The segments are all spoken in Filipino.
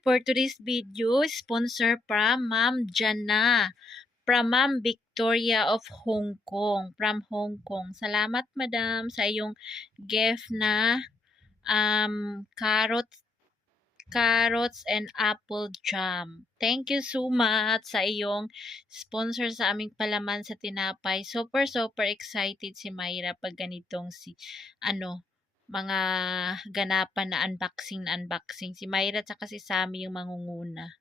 for today's video, sponsor from Ma'am Jana, from Ma'am Victoria of Hong Kong, from Hong Kong. Salamat, Madam, sa iyong gift na carrots and apple jam. Thank you so much sa iyong sponsor sa aming palaman sa tinapay. Super excited si Myra pag ganitong mga ganapan na unboxing. Si Myra at si Sammy yung mangunguna.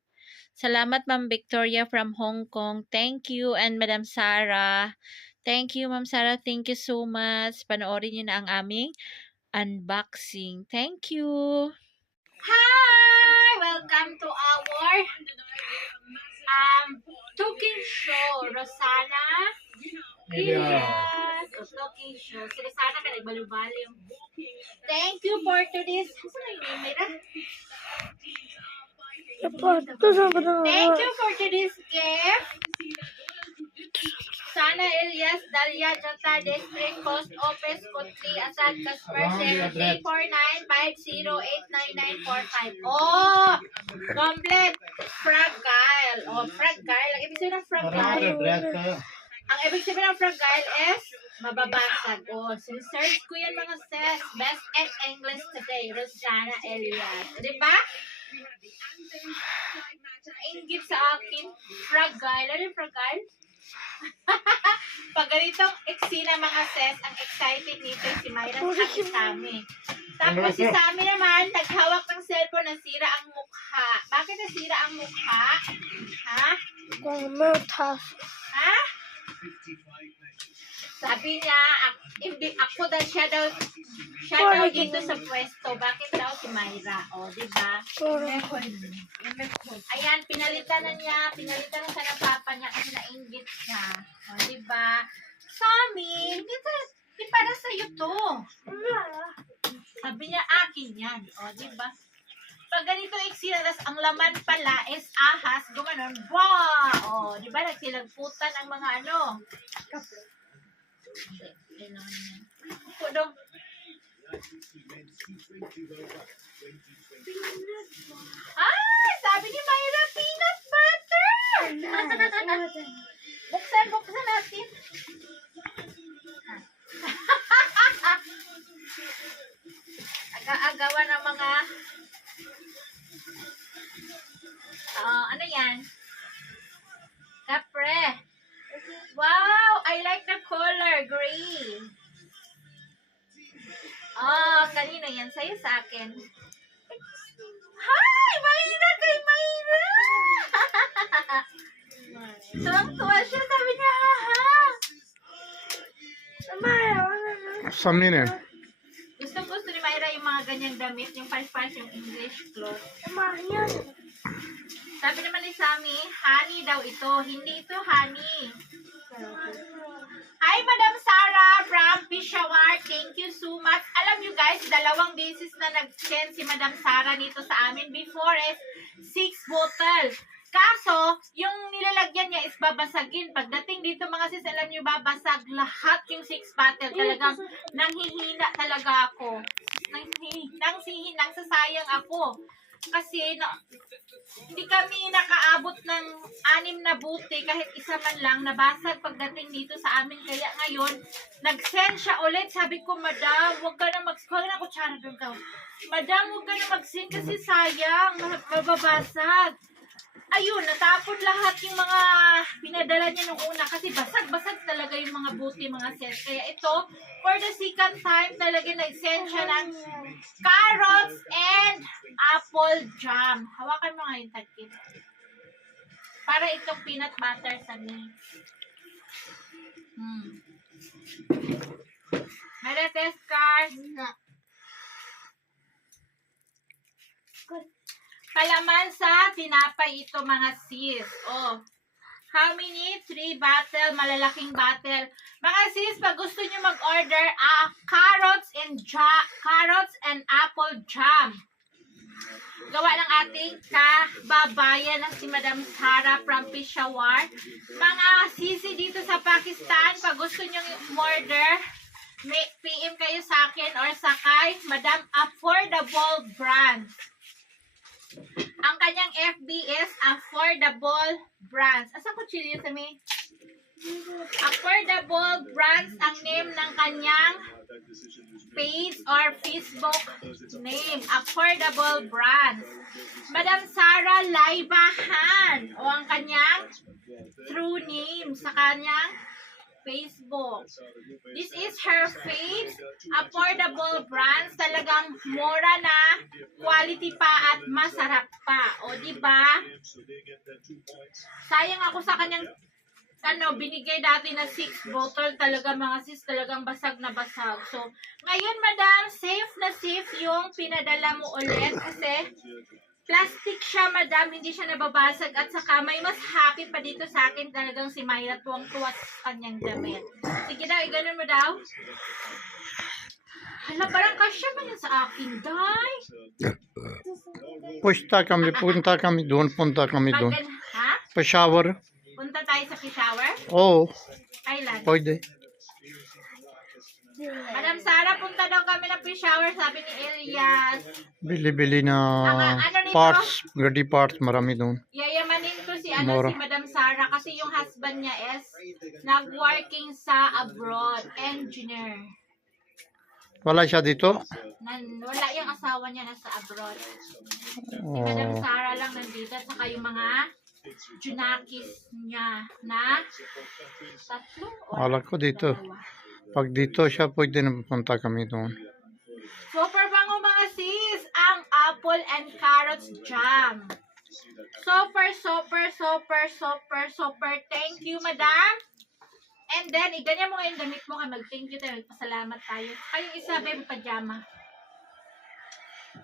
Salamat, Ma'am Victoria from Hong Kong. Thank you. And Madam Sarah. Thank you, Ma'am Sarah. Thank you so much. Panoorin niyo na ang aming unboxing. Thank you. Hi! Welcome to our cooking show. Rosana. Yes. Cooking show. Si Rosana ka nagbalo-balo. Thank you for today's... Ano na yung name, Mira? Thank you for today's gift. Sana Elias, Dalia, Jata, District, Post Office, Kutli, Asad, Casper, 349-5089-9945. Oh! Complete! Fragile. Oh, fragile. Ang ibig sabihin ng fragile. Ang ibig sabihin ng fragile is mababasag. Oh, search ko yan mga sis. Best in English today. Rosana Elias. Diba? Ingit sa akin. Fragile. Ano yung fragile? Pag ganitong eksena mga sis, ang excited nito si Myra at si Sammy. Tapos si Sammy naman, naghawak ng cellphone, nasira ang mukha. Bakit nasira ang mukha? Ha? Ha? Sabi niya, ako daw siya daw dito sa pwesto. Bakit daw si Myra? O, diba? Ayan, pinalitan na siya ng papa niya kasi nainggit siya. O, diba? Sammy, di para sa'yo to. Sabi niya, akin yan. O, diba? Pag ganito iksinaras, ang laman pala is ahas, gumanon, wow! O, diba? Nagsilagputan ang mga ano. Dong. Ay, sabi ni Myra, peanut butter! Buksan natin. Aga-agawan ng mga ano yan? Kapre. Wow, I like the color, green. Oh, kanino yan? Sa'yo sa akin. Hi! Myra kay Myra! Tuwang-tuwa siya, sabi niya, haha. Saminin. Gusto ni Myra yung mga ganyang damit, yung paris-paris, yung English clothes. Sabi naman ni Sammy, honey daw ito. Hindi ito honey. Hi, Madam Sarah from Peshawar. Thank you so much. Alam nyo guys, 2 beses na nag-send si Madam Sarah nito sa amin. Before is 6 bottles. Kaso, yung nilalagyan niya is babasagin. Pagdating dito mga sis, alam nyo, babasag lahat yung 6 bottle. Talagang nanghihina talaga ako. Nangsasayang ako. Kasi hindi kami nakaabot ng 6 na buti kahit isa man lang nabasag pagdating dito sa amin. Kaya ngayon, nag-send siya ulit. Sabi ko, Madam, huwag ka na mag-send. Huwag na kutsara doon daw. Madam, huwag ka na mag-send kasi sayang. Mababasag. Ayun, natapon lahat yung mga pinadala niya nung una kasi basag-basag talaga yung mga buti, mga sis. Kaya ito, for the second time, talaga nag-send siya ng carrots and apple jam. Hawakan mo ngayon, Tagkit. Para itong peanut butter sa me. Marites cars. Kalaman sa tinapay ito mga sis. Oh. How many? 3 bottle, malalaking bottle. Mga sis, pag gusto niyo mag-order, carrots and apple jam. Gawa ng ating kababayan ng si Madam Sarah from Peshawar. Mga sisi dito sa Pakistan, pag gusto niyo order, may PM kayo sa akin or sa kay Madam Affordable Brands. Ang kanyang FB is Affordable Brands. Asa ko chili sa mi? Affordable Brands ang name ng kanyang page or Facebook name. Affordable Brands. Madam Sara Laibahan o ang kanyang true name sa kanyang Facebook. This is her page. Affordable Brands. Talagang mura na, quality pa at masarap pa. O diba? Sayang ako sa kanyang binigay dati na 6 bottle, talaga mga sis, talagang basag na basag. So, ngayon madam, safe na safe yung pinadala mo ulit kasi plastic siya madam, hindi siya nababasag at saka may mas happy pa dito sa akin, talagang si Myra tuwang-tuwa sa kanyang damit. Sige daw, iganon mo daw. Hala, parang kasya ba yan sa akin, day? Punta kami doon. Ha? Peshawar. Punta tayo sa Peshawar? Oo, Kailan? pwede. Madam Sara, punta daw kami ng Peshawar, sabi ni Elias. Bili-bili na Ano nito? parts, gadi parts, marami doon. Yayamanin ko si Mura. si Madam Sara kasi yung husband niya is nag-working sa abroad, engineer. Wala siya dito? Wala yung asawa niya nasa abroad. Si Oh, Madam Sara lang nandito at saka yung mga junakis niya na 3 o wala ko dito. 2. Pag dito siya, pwede na pupunta kami doon. Super bango mga sis, ang apple and carrots jam. Super. Thank you, madam. And then, iganyan mo ngayon damit mo kay mag-thank you tayo, magpasalamat tayo. Kayong isa, baby, pajama.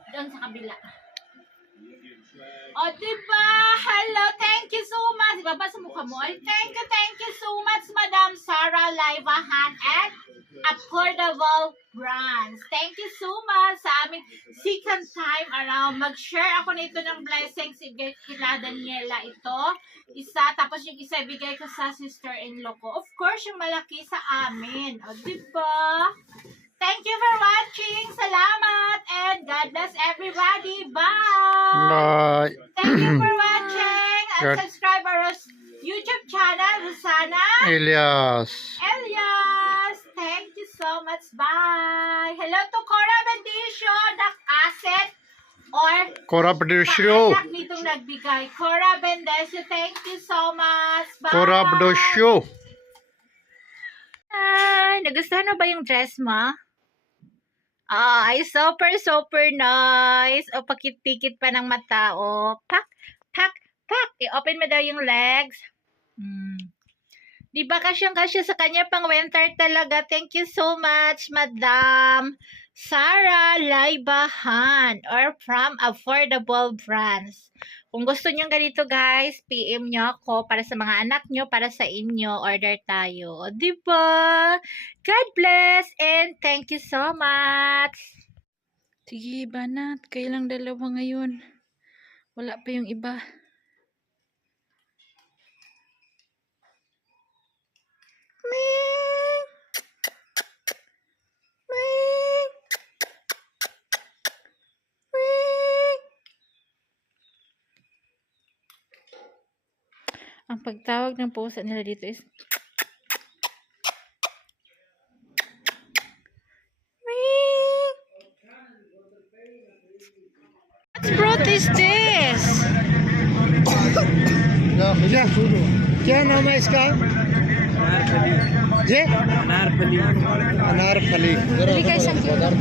Doon sa kabila. O, diba? Hello, thank you so much. Ibaba sa mukha mo. Ay, thank you so much, Madam Sara Laibahan at Affordable Brands. Thank you so much sa aming second time around. Mag-share ako nito ng blessings. Ibigay kila Daniela ito. Isa, tapos yung isa ibigay ko sa sister-in-law ko. Of course, yung malaki sa amin. O, diba? Thank you for watching. Salamat. And God bless everybody. Bye. Bye. Thank you for watching. And Good. subscribe our YouTube channel, Rosana Elias. Elias. Thank you so much. Bye. Hello to Cora Bendicio, Dak Asset, or Cora Bdosyo. paanak nitong nagbigay. Cora Bendicio, thank you so much. Bye. Cora Bdosyo. Ay, nagustuhan mo ba yung dress mo? Ay, super nice. O, pakit-pikit pa ng mata. O, pak. I-open mo daw yung legs. Di ba kasyang-kasya sa kanya pang winter talaga? Thank you so much, Madam Sara Laibahan or from Affordable Brands. Kung gusto nyo ganito guys, PM nyo ako para sa mga anak nyo, para sa inyo, order tayo. O, diba? God bless and thank you so much. Sige, banat. Kailang dalawa ngayon. Wala pa yung iba. Ang pagtawag ng pusa nila dito is what fruit is this? क्या नाम है इसका? जी? अनार फली। Bili ka isang kilo.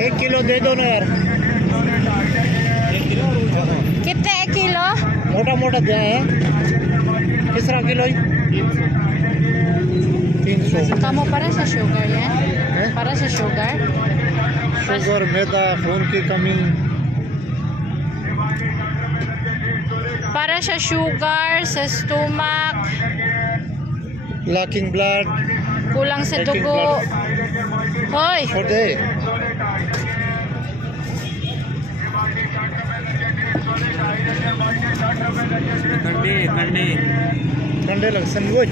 1 kilo दे दो ना यार। Kita kilo? मोटा मोटा दिया है। किसरा kilo? 300। Kamu para sa sugar yan? Para sa sugar? Sugar मैदा खून की कमी Para sa sugar, sa stomach, lacking blood kulang sa Lacking dugo. Hoy! for day कंडे लग सैंडविच